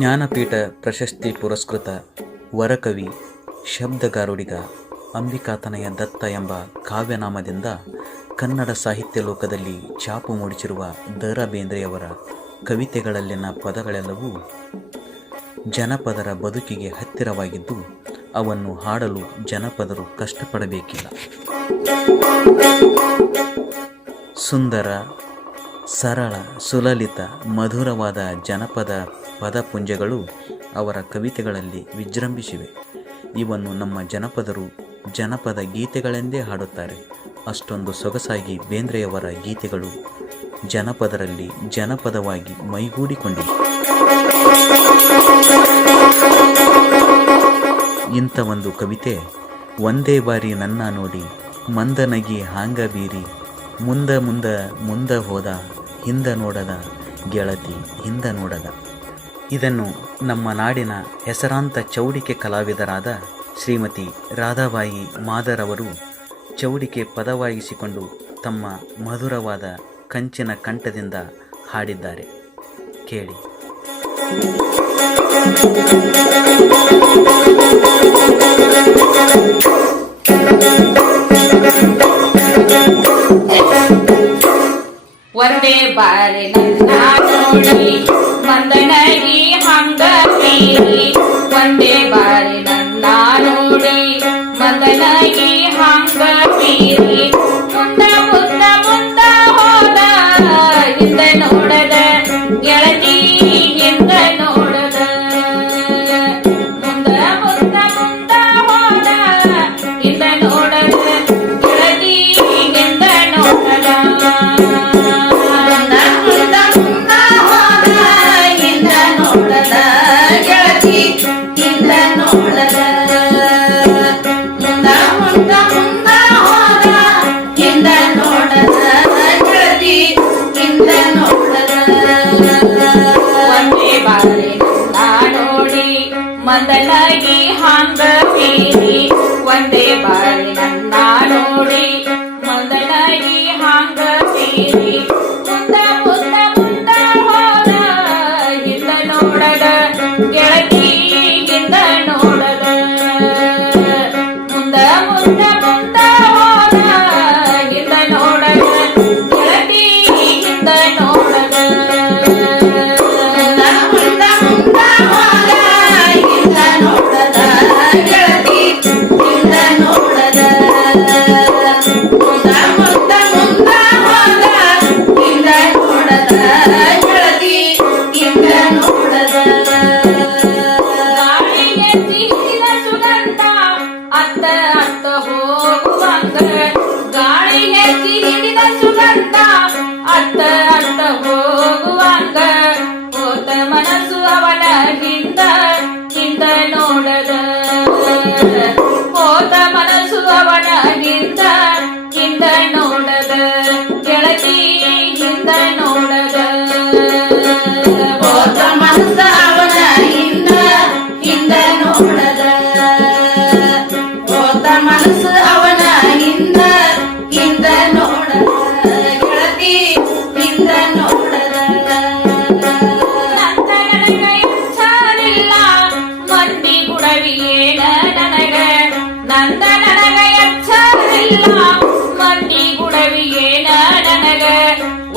ಜ್ಞಾನಪೀಠ ಪ್ರಶಸ್ತಿ ಪುರಸ್ಕೃತ ವರಕವಿ, ಶಬ್ದಗಾರುಡಿಗ, ಅಂಬಿಕಾತನಯ ದತ್ತ ಎಂಬ ಕಾವ್ಯನಾಮದಿಂದ ಕನ್ನಡ ಸಾಹಿತ್ಯ ಲೋಕದಲ್ಲಿ ಛಾಪು ಮೂಡಿಸಿರುವ ದ ರಾ ಬೇಂದ್ರೆಯವರ ಕವಿತೆಗಳಲ್ಲಿನ ಪದಗಳೆಲ್ಲವೂ ಜನಪದರ ಬದುಕಿಗೆ ಹತ್ತಿರವಾಗಿದ್ದು, ಅವನ್ನು ಹಾಡಲು ಜನಪದರು ಕಷ್ಟಪಡಬೇಕಿಲ್ಲ. ಸುಂದರ, ಸರಳ, ಸುಲಲಿತ, ಮಧುರವಾದ ಜನಪದ ಪದಪುಂಜಗಳು ಅವರ ಕವಿತೆಗಳಲ್ಲಿ ವಿಜೃಂಭಿಸಿವೆ. ಇವನ್ನು ನಮ್ಮ ಜನಪದರು ಜನಪದ ಗೀತೆಗಳೆಂದೇ ಹಾಡುತ್ತಾರೆ. ಅಷ್ಟೊಂದು ಸೊಗಸಾಗಿ ಬೇಂದ್ರೆಯವರ ಗೀತೆಗಳು ಜನಪದರಲ್ಲಿ ಜನಪದವಾಗಿ ಮೈಗೂಡಿಕೊಂಡಿವೆ. ಇಂಥ ಒಂದು ಕವಿತೆ ಒಂದೇ ಬಾರಿ ನನ್ನ ನೋಡಿ ಮಂದನಗಿ ಹಾಂಗ ಬೀರಿ, ಮುಂದ ಮುಂದ ಮುಂದ ಹೋದ, ಹಿಂದ ನೋಡದ ಗೆಳತಿ ಹಿಂದ ನೋಡದ. ಇದನ್ನು ನಮ್ಮ ನಾಡಿನ ಹೆಸರಾಂತ ಚೌಡಿಕೆ ಕಲಾವಿದರಾದ ಶ್ರೀಮತಿ ರಾಧಾಬಾಯಿ ಮಾದರ್ ಅವರು ಚೌಡಿಕೆ ಪದವಾಗಿಸಿಕೊಂಡು ತಮ್ಮ ಮಧುರವಾದ ಕಂಚಿನ ಕಂಠದಿಂದ ಹಾಡಿದ್ದಾರೆ. ಕೇಳಿ. ಒಂದೇ ಬಾರಿ ನನ್ನ ನೋಡಿ ಮಂದನಗಿ ಹಂಗ ಬೀರಿ ಒಂದೇ ಬಾರಿ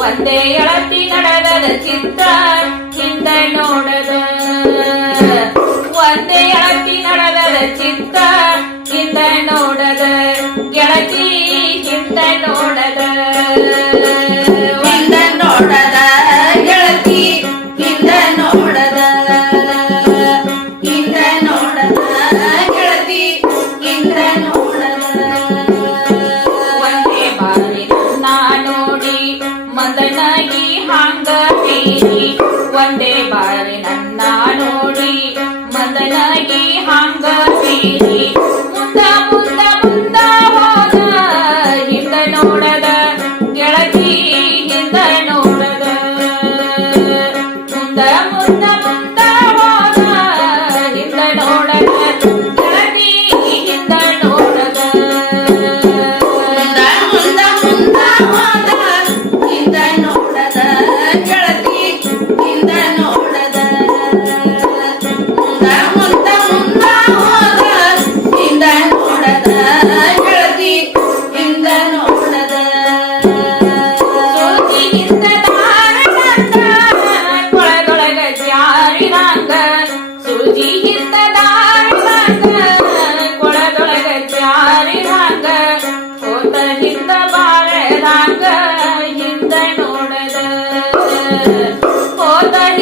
ಒಂದೇ ಎಳತಿ ನಡೆದದ ಚಿತ್ತ ಹಿಂದ ನೋಡದ ಒಂದೇ ಎಳತಿ ನಡೆದದ ಚಿತ್ತ ಹಿಂದ ನೋಡದ ಗೆಳತಿ ಹಿಂದ ನೋಡದ ಬೀರಿ ಮುಂದ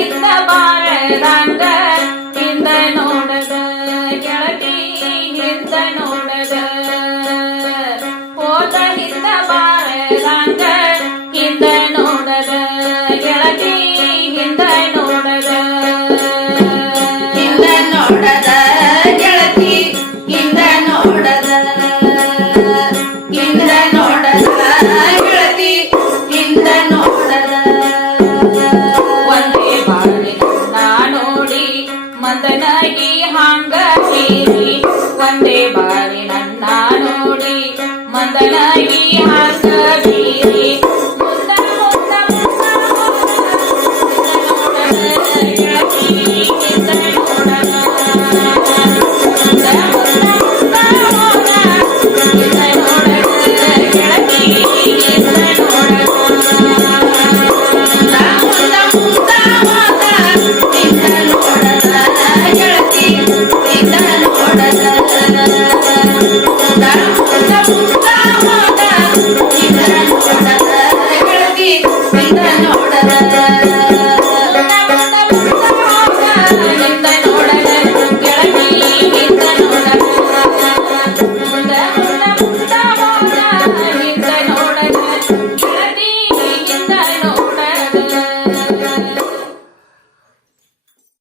ಹೋದ ಮಲಗಿ ಹಾಸದ